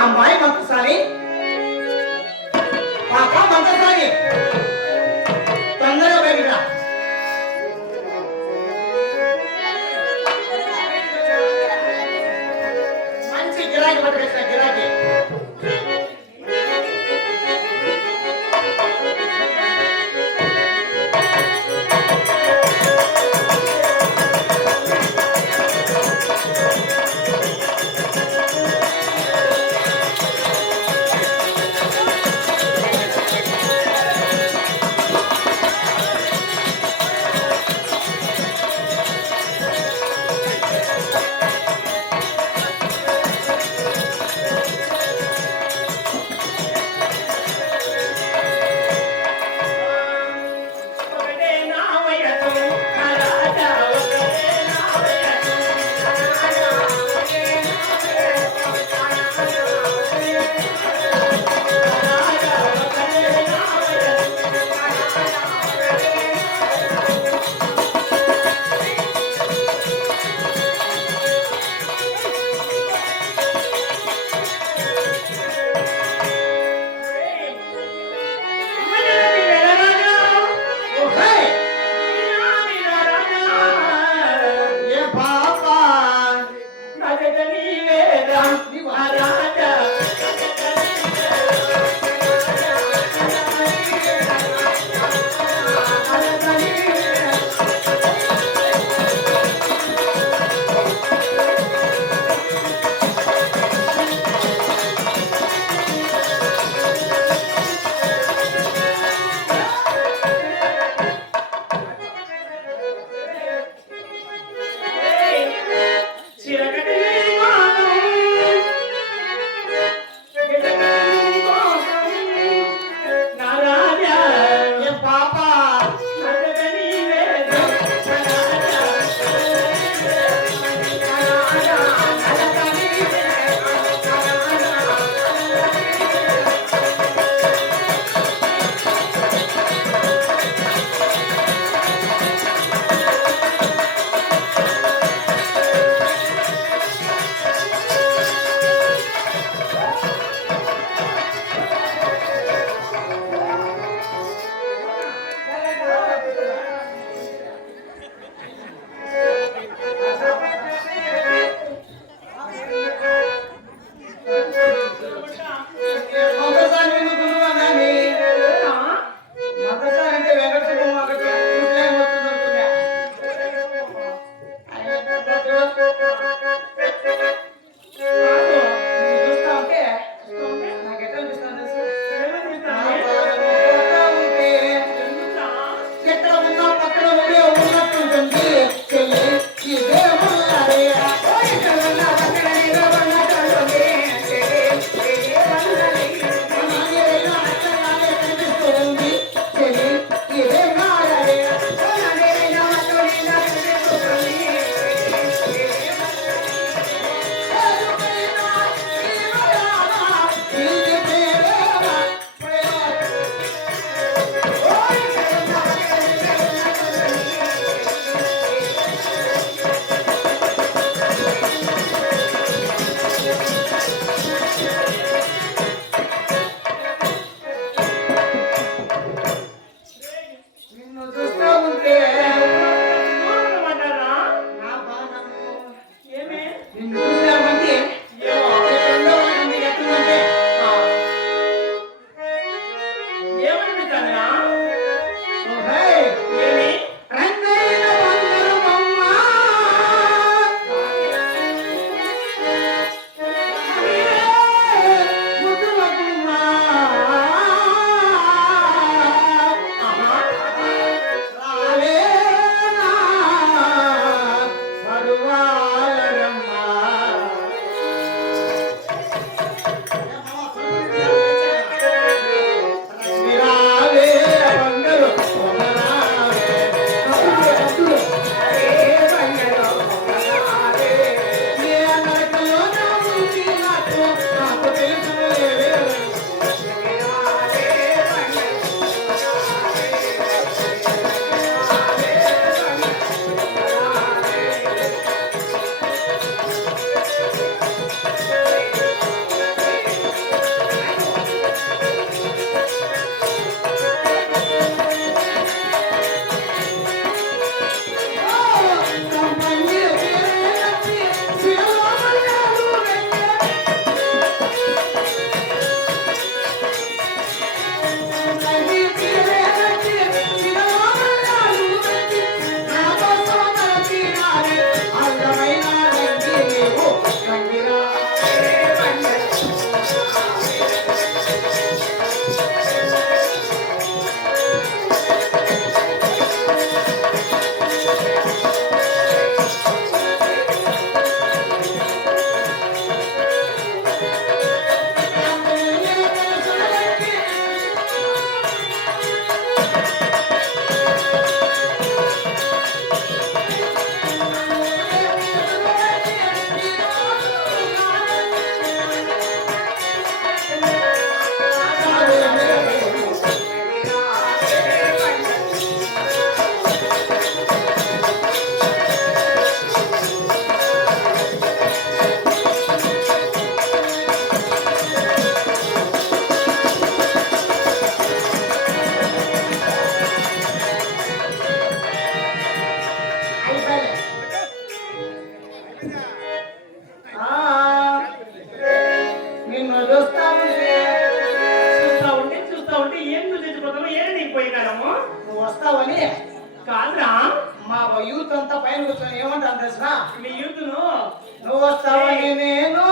ఆ అమ్మాయి మంత్రసారి పాప మంత్రసారి తొందరగా బయట మంచి గిరాకీ పట్టుకొచ్చిన గిరాకీ. Yeah. నువ్వు వస్తావని కాదురా. మా యూత్ అంతా పైన కూర్చొని ఏమంటాను తెలిసిన మీ యూత్ను? నువ్వు వస్తావని నేను